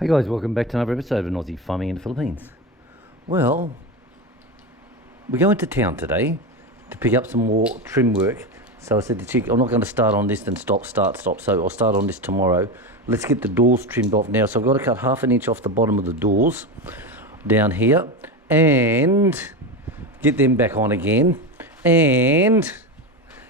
Hey guys, welcome back to another episode of Aussie Farming in the Philippines. Well, we're going to town today to pick up some more trim work. So I said to Chick, I'm not going to start on this then stop. So I'll start on this tomorrow. Let's get the doors trimmed off now. So I've got to cut 1/2 inch off the bottom of the doors down here and get them back on again and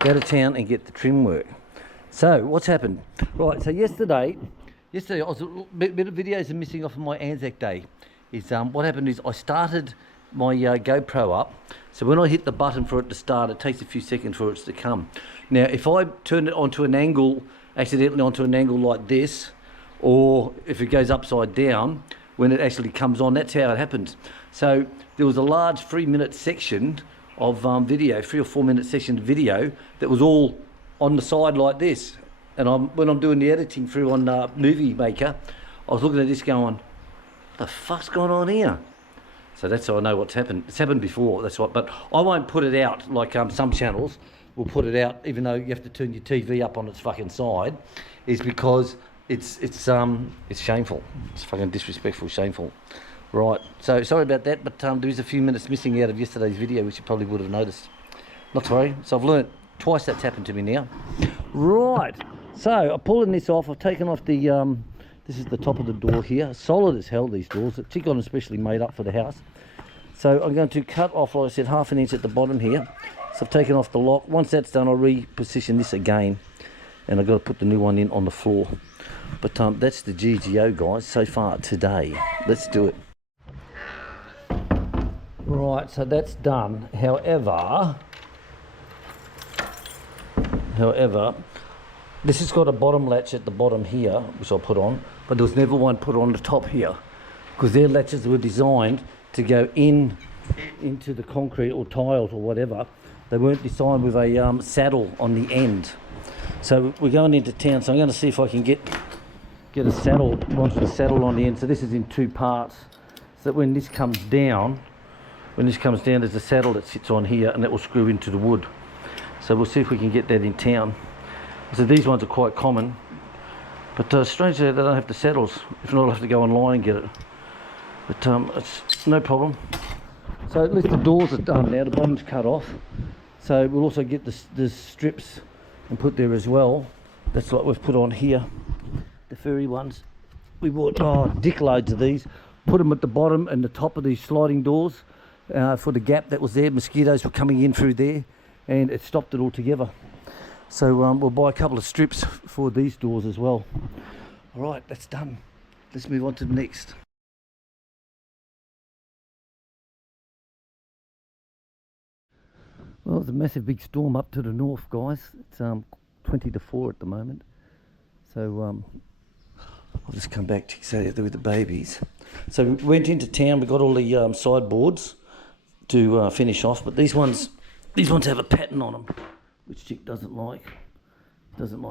go to town and get the trim work. So what's happened? Right, so yesterday I was a bit of videos are missing off of my Anzac Day. What happened is I started my GoPro up. So when I hit the button for it to start, it takes a few seconds for it to come. Now, if I turn it onto an angle, accidentally onto an angle like this, or if it goes upside down, when it actually comes on, that's how it happens. So there was a large 3-minute section of video, 3 or 4 minute section of video that was all on the side like this. And when I'm doing the editing through on Movie Maker, I was looking at this going, what the fuck's going on here? So that's how I know what's happened. It's happened before, that's what. But I won't put it out like some channels will put it out, even though you have to turn your TV up on its fucking side, is because it's shameful. It's fucking disrespectful, shameful. Right, so sorry about that, but there is a few minutes missing out of yesterday's video, which you probably would have noticed. Not to worry. So I've learnt twice that's happened to me now. Right. So I'm pulling this off. I've taken off the this is the top of the door here. Solid as hell, these doors. It's got especially made up for the house. So I'm going to cut off, like I said, 1/2 inch at the bottom here. So I've taken off the lock. Once that's done, I'll reposition this again, and I've got to put the new one in on the floor. But that's the GGO, guys, so far today. Let's do it. Right, so that's done. However, this has got a bottom latch at the bottom here, which I'll put on, but there was never one put on the top here, because their latches were designed to go into the concrete or tiles or whatever. They weren't designed with a saddle on the end. So we're going into town, so I'm going to see if I can get a saddle, launch the saddle on the end. So this is in 2 parts, so that when this comes down, there's a saddle that sits on here, and that will screw into the wood. So we'll see if we can get that in town. So these ones are quite common, but strangely they don't have the saddles. If not, I'll have to go online and get it. But it's no problem. So at least the doors are done now. The bottom's cut off. So we'll also get the strips and put there as well. That's what we've put on here. The furry ones. We bought dick loads of these. Put them at the bottom and the top of these sliding doors for the gap that was there. Mosquitoes were coming in through there, and it stopped it all together. So we'll buy a couple of strips for these doors as well. All right, that's done. Let's move on to the next. Well, there's a massive big storm up to the north, guys. It's 20 to 4 at the moment. So I'll just come back to say there with the babies. So we went into town. We got all the sideboards to finish off, but these ones have a pattern on them, which Chick doesn't like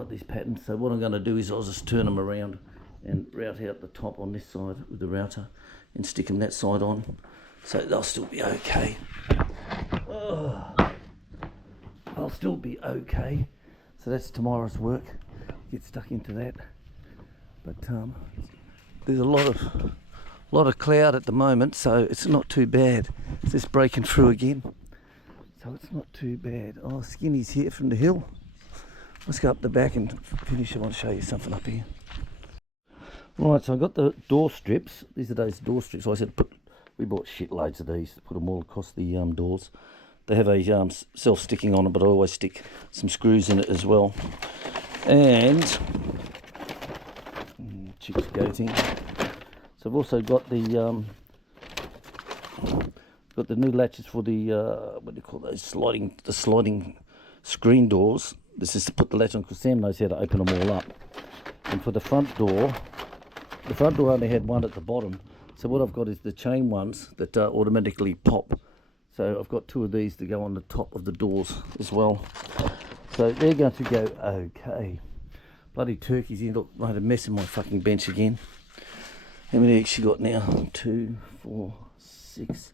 these patterns. So what I'm going to do is I'll just turn them around and route out the top on this side with the router and stick them that side on, so they'll still be okay. I'll still be okay. So that's tomorrow's work. Get stuck into that. But there's a lot of cloud at the moment, so it's not too bad. It's just breaking through again. So it's not too bad. Oh, Skinny's here from the hill. Let's go up the back and finish. I want to show you something up here. Right, so I got the door strips. These are those door strips. I said we bought shitloads of these to put them all across the doors. They have a self-sticking on it, but I always stick some screws in it as well. And Chick's goating. So I've also got the new latches for the what do you call those, sliding screen doors. This is to put the latch on, because Sam knows how to open them all up. And for the front door only had one at the bottom. So what I've got is the chain ones that automatically pop. So I've got 2 of these to go on the top of the doors as well. So they're going to go okay. Bloody turkeys, you look, made a mess in my fucking bench again. How many eggs you got now? 2, 4, 6,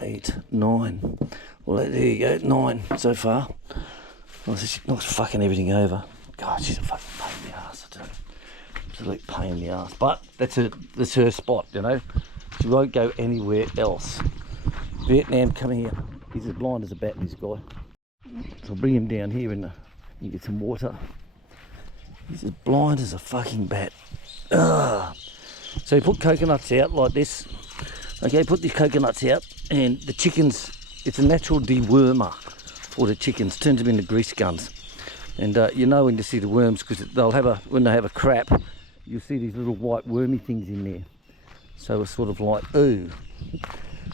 8, 9. Well, there you go, 9 so far. Well, she's not fucking everything over. God, she's a fucking pain in the ass, I tell you. absolute pain in the ass. But that's her spot, you know. She won't go anywhere else. Vietnam, come here. He's as blind as a bat, this guy. So I'll bring him down here and you get some water. He's as blind as a fucking bat. Ugh. So you put coconuts out like this. Okay, put these coconuts out, and the chickens, it's a natural dewormer for the chickens, turns them into grease guns. And you know when you see the worms, because they'll have when they have a crap, you'll see these little white wormy things in there. So it's sort of like, ooh.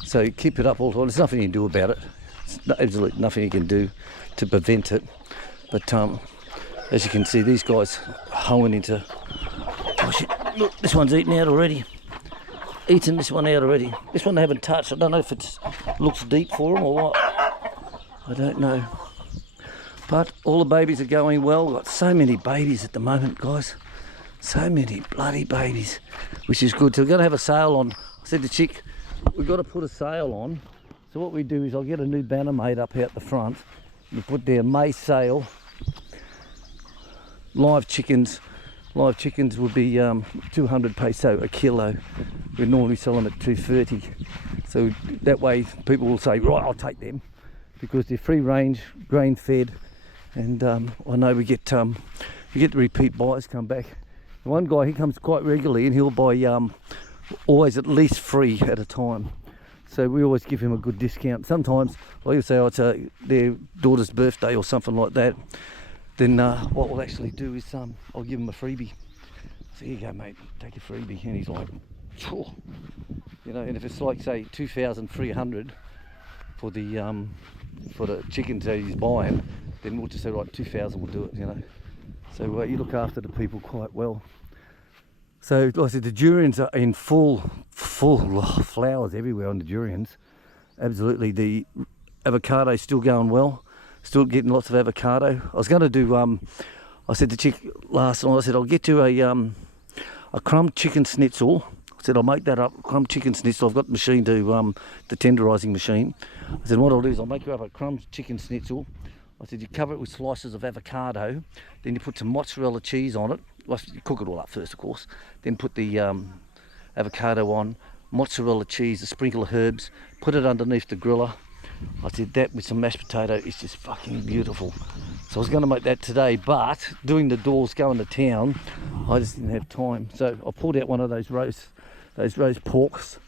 So you keep it up all the time. There's nothing you can do about it. There's absolutely nothing you can do to prevent it. But as you can see, these guys hoeing into, oh shit, look, this one's eaten out already. Eating this one out already. This one they haven't touched. I don't know if it looks deep for them or what. I don't know. But all the babies are going well. We've got so many babies at the moment, guys. So many bloody babies, which is good. So we're going to have a sail on. I said to Chick, we've got to put a sail on. So what we do is I'll get a new banner made up out the front. We put there May sail. Live chickens would be 200 peso a kilo. We normally sell them at 230. So that way people will say, right, I'll take them, because they're free range, grain fed, and I know we get the repeat buyers come back. One guy, he comes quite regularly, and he'll buy always at least 3 at a time. So we always give him a good discount. Sometimes, like you say, oh, it's their daughter's birthday or something like that. Then what we'll actually do is I'll give him a freebie. So here you go, mate, take a freebie. And he's like, phew. You know, and if it's like, say, 2,300 for the chickens that he's buying, then we'll just say, right, 2,000 will do it, you know. So you look after the people quite well. So like I said, the durians are in full flowers everywhere on the durians. Absolutely. The avocado's still going well. Still getting lots of avocado. I was going to do, I said to Chick last night, I said, I'll get you a crumb chicken schnitzel. I said, I'll make that up, crumb chicken schnitzel. I've got the machine to, the tenderising machine. I said, what I'll do is I'll make you up a crumb chicken schnitzel. I said, you cover it with slices of avocado. Then you put some mozzarella cheese on it. Well, you cook it all up first, of course. Then put the avocado on, mozzarella cheese, a sprinkle of herbs, put it underneath the griller. I said that with some mashed potato is just fucking beautiful. So I was going to make that today, but doing the doors going to town, I just didn't have time. So I pulled out one of those roast porks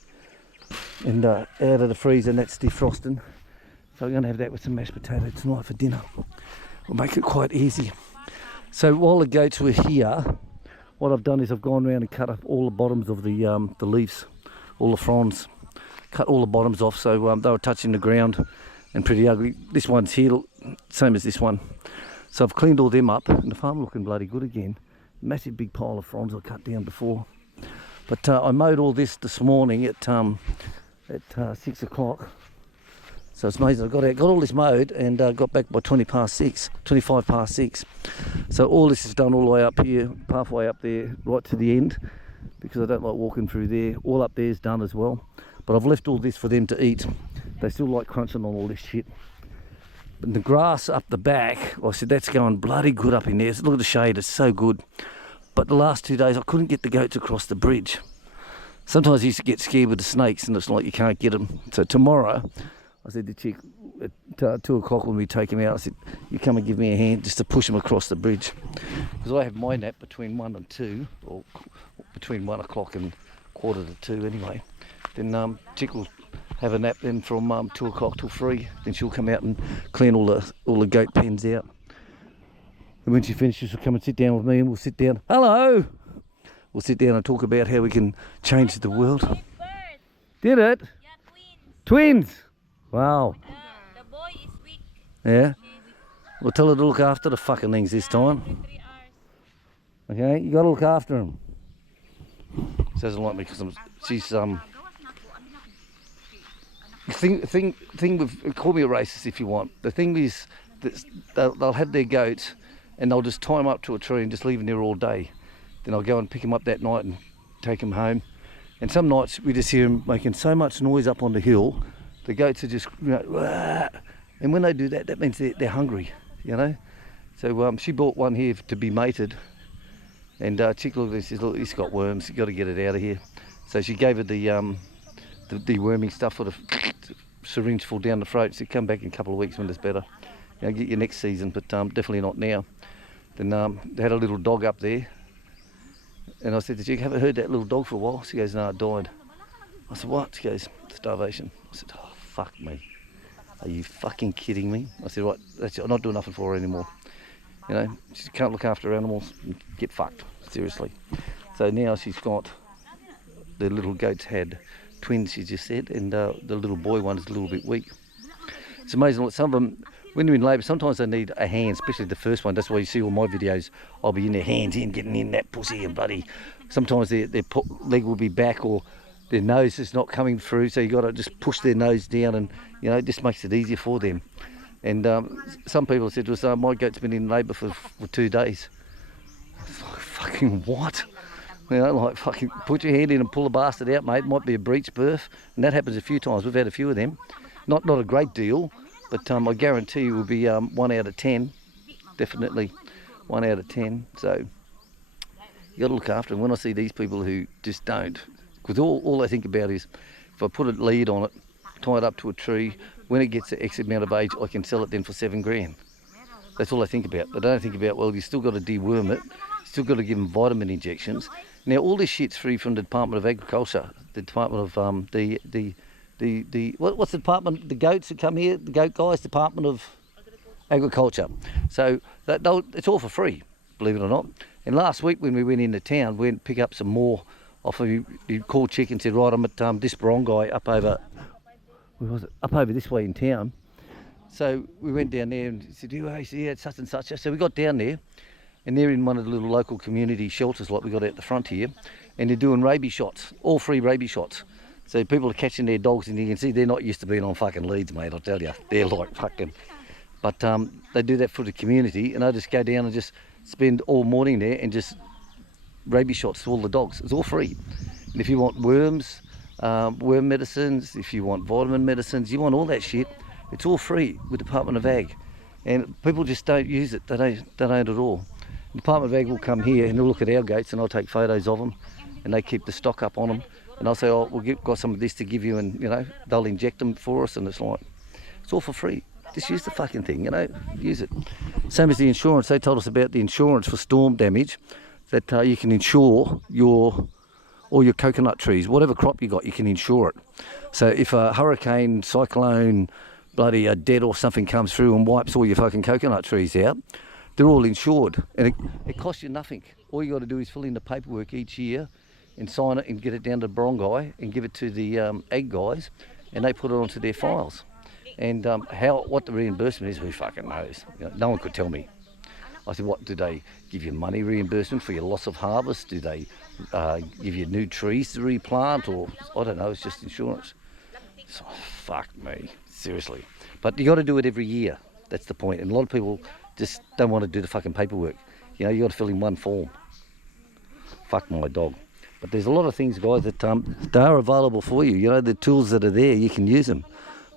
and out of the freezer, and that's defrosting. So I'm going to have that with some mashed potato tonight for dinner. We'll make it quite easy. So while the goats were here, what I've done is I've gone around and cut up all the bottoms of the leaves, all the fronds. Cut all the bottoms off, so they were touching the ground and pretty ugly. This one's here, same as this one. So I've cleaned all them up, and the farm looking bloody good again. Massive big pile of fronds I cut down before. But I mowed all this morning at 6 o'clock. So it's amazing. I got all this mowed and got back by 25 past 6. So all this is done all the way up here, halfway up there, right to the end, because I don't like walking through there. All up there is done as well. But I've left all this for them to eat. They still like crunching on all this shit. But the grass up the back, I said, that's going bloody good up in there. Look at the shade, it's so good. But the last 2 days, I couldn't get the goats across the bridge. Sometimes I used to get scared with the snakes, and it's like you can't get them. So tomorrow, I said to Chick, at 2 o'clock when we take him out, I said, you come and give me a hand just to push him across the bridge. Because I have my nap between 1 and 2, or between 1 o'clock and 1:45 anyway. Then Chick will have a nap then from 2 o'clock till 3. Then she'll come out and clean all the goat pens out. And when she finishes, she'll come and sit down with me, and we'll sit down. Hello! We'll sit down and talk about how we can change the world. Did it? Yeah, twins. Twins! Wow. The boy is weak. Yeah? We'll tell her to look after the fucking things this time. 3 hours. Okay? You gotta look after them. She doesn't like me because she's the thing with, call me a racist if you want. The thing is that they'll have their goats and they'll just tie them up to a tree and just leave them there all day. Then I'll go and pick them up that night and take them home. And some nights we just hear them making so much noise up on the hill, the goats are just, you know, wah! And when they do that, that means they're hungry, you know. So she bought one here to be mated, And chick looked at it and says, look, it's got worms, you've got to get it out of here. So she gave her the deworming stuff for the syringe full down the throat. She said, come back in a couple of weeks when it's better. You know, get you next season, but definitely not now. Then they had a little dog up there. And I said, did you haven't heard that little dog for a while? She goes, no, it died. I said, what? She goes, starvation. I said, oh, fuck me. Are you fucking kidding me? I said, right, that's it. I'm not doing nothing for her anymore. You know, she can't look after animals and get fucked, seriously. So now she's got, the little goats had twins, she just said, and the little boy one is a little bit weak. It's amazing what some of them, when they're in labour, sometimes they need a hand, especially the first one. That's why you see all my videos, I'll be in their hands in, getting in that pussy and bloody. Sometimes their leg will be back or their nose is not coming through, so you got to just push their nose down, and you know, it just makes it easier for them. And some people said to us, my goat's been in labour for 2 days. I was like, fucking what? You know, like fucking put your hand in and pull the bastard out, mate. It might be a breech birth, and that happens a few times. We've had a few of them. Not a great deal, but I guarantee you will be 1 out of 10. Definitely 1 out of 10. So you got to look after them. When I see these people who just don't, because all I think about is if I put a lead on it, tie it up to a tree, when it gets to X amount of age, I can sell it then for 7 grand. That's all I think about. I don't think about, well, you still got to deworm it, still got to give them vitamin injections. Now, all this shit's free from the Department of Agriculture, the Department of what's the department? The goats that come here, the goat guys, Department of Agriculture. So it's all for free, believe it or not. And last week when we went into town, we went to pick up some more off of you. Called chick and said, right, I'm at this barangay up over, where was it? Up over this way in town. So we went down there and he said, yeah, it's such and such. So we got down there, and they're in one of the little local community shelters like we got out the front here, and they're doing rabies shots, all free rabies shots. So people are catching their dogs, and you can see they're not used to being on fucking leads, mate, I'll tell you. They're like fucking... But they do that for the community, and I just go down and just spend all morning there and just rabies shots to all the dogs. It's all free. And if you want worms, worm medicines, if you want vitamin medicines, you want all that shit, it's all free with Department of Ag. And people just don't use it, they don't at all. The Department of Ag will come here and they'll look at our goats, and I'll take photos of them, and they keep the stock up on them. And I'll say, oh, got some of this to give you, and you know, they'll inject them for us, and it's like, it's all for free. Just use the fucking thing, you know, use it. Same as the insurance. They told us about the insurance for storm damage, that you can insure all your coconut trees, whatever crop you got, you can insure it. So if a hurricane, cyclone, bloody a dead or something comes through and wipes all your fucking coconut trees out, they're all insured, and it costs you nothing. All you got to do is fill in the paperwork each year and sign it and get it down to the barangay and give it to the ag guys, and they put it onto their files. And what the reimbursement is, who fucking knows? You know, no one could tell me. I said, what, do they give you money reimbursement for your loss of harvest? Do they give you new trees to replant? Or, I don't know, it's just insurance. So, fuck me, seriously. But you got to do it every year. That's the point. And a lot of people just don't want to do the fucking paperwork. You know, you got to fill in one form. Fuck my dog. But there's a lot of things, guys, that they are available for you. You know, the tools that are there, you can use them.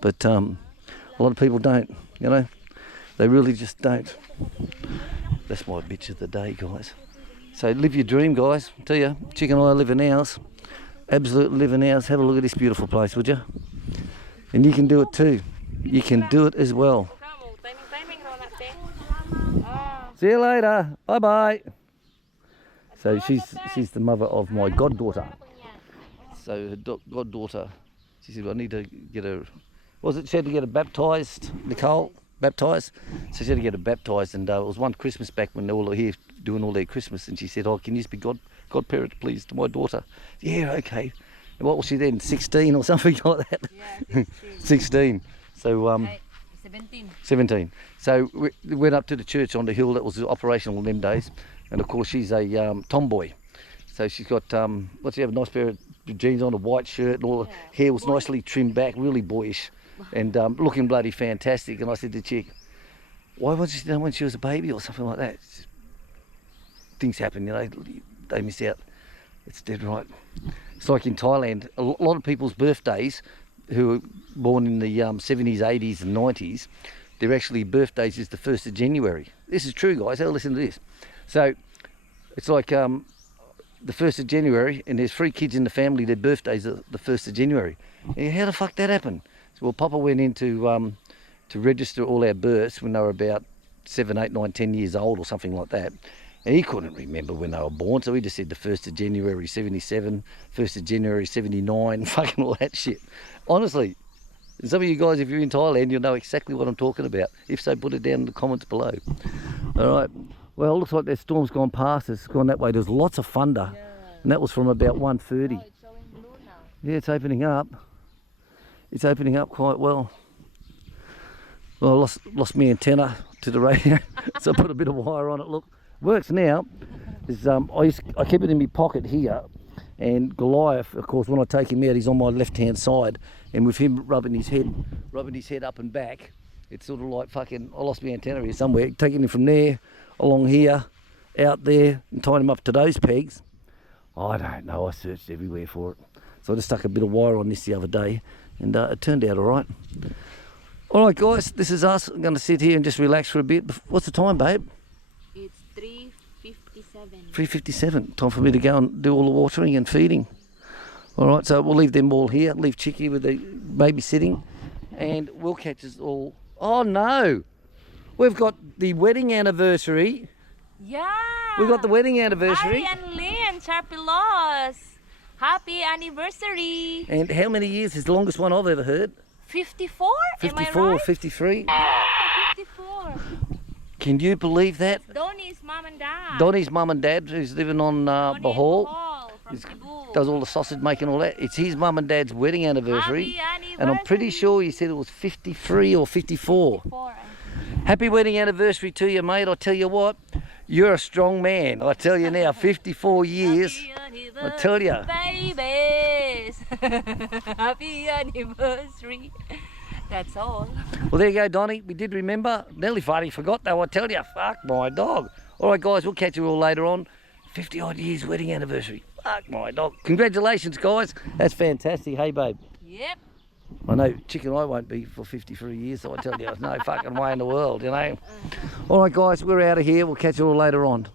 But a lot of people don't, you know. They really just don't. That's my bitch of the day, guys. So live your dream, guys. I tell you, Chick and I live in ours. Absolutely live in ours. Have a look at this beautiful place, would you? And you can do it too. You can do it as well. See you later. Bye-bye. So she's the mother of my goddaughter. So her goddaughter, she said, well, I need to get her... She had to get her baptised, Nicole, baptised. So she had to get her baptised, and it was one Christmas back when they were all here doing all their Christmas, and she said, oh, can you just be godparent, please, to my daughter? Yeah, okay. And what was she then, 16 or something like that? Yeah, 16. So, 17. So we went up to the church on the hill that was operational in them days, and of course she's a tomboy. So she's got, she have a nice pair of jeans on, a white shirt, and all the hair was nicely trimmed back, really boyish, and looking bloody fantastic. And I said to the chick, why wasn't she done when she was a baby or something like that? Things happen, you know, they miss out. It's dead right. It's like in Thailand, a lot of people's birthdays who were born in the 70s, 80s and 90s, their actually birthdays is the 1st of January. This is true, guys. Have a listen to this. So It's like the 1st of January, and there's 3 kids in the family, their birthdays are the 1st of January. And how the fuck that happened? So, well, Papa went in to register all our births when they were about 7, 8, 9, 10 years old or something like that. And he couldn't remember when they were born, so he just said the 1st of January 77, 1st of January 79, fucking all that shit. Honestly, some of you guys, if you're in Thailand, you'll know exactly what I'm talking about. If so, put it down in the comments below. All right. Well, it looks like that storm's gone past us, gone that way. There's lots of thunder, and that was from about 1:30. Oh, it's showing blue now. Yeah, it's opening up. It's opening up quite well. Well, I lost my antenna to the radio, so I put a bit of wire on it. Look, works now. Is I keep it in my pocket here, and Goliath, of course, when I take him out, he's on my left-hand side, and with him rubbing his head up and back, it's sort of like fucking. I lost my antenna here somewhere. Taking him from there, along here, out there, and tying him up to those pegs. I don't know. I searched everywhere for it, so I just stuck a bit of wire on this the other day, and it turned out all right. All right, guys, this is us. I'm going to sit here and just relax for a bit. What's the time, babe? It's 3:57. 3:57. Time for me to go and do all the watering and feeding. All right, so we'll leave them all here. Leave Chicky with the baby sitting, and we'll catch us all. Oh no, we've got the wedding anniversary. Yeah. We've got the wedding anniversary. Harry and Lynn, Sharpie Laws. Happy anniversary. And how many years is the longest one I've ever heard? 54? 54 Am I or right? 53. 54. Can you believe that? Donnie's mom and dad. Donnie's mum and dad, who's living on Donnie Bahal, from is- Cebu. does all the sausage making, all that. It's his mum and dad's wedding anniversary. Happy And I'm pretty anniversary. sure he said it was 53 or 54. 54. Happy wedding anniversary to you, mate. I tell you what, you're a strong man. I tell you now, 54 years. Happy I tell ya. babies. Happy anniversary. That's all. Well, there you go, Donnie. We did remember. Nearly funny, forgot though, I tell you. Fuck my dog. All right, guys, we'll catch you all later on. 50 odd years wedding anniversary. Fuck my dog. Congratulations, guys. That's fantastic. Hey, babe. Yep. I know Chicken I won't be for 53 years, so I tell you, there's no fucking way in the world, you know. All right, guys, we're out of here. We'll catch you all later on.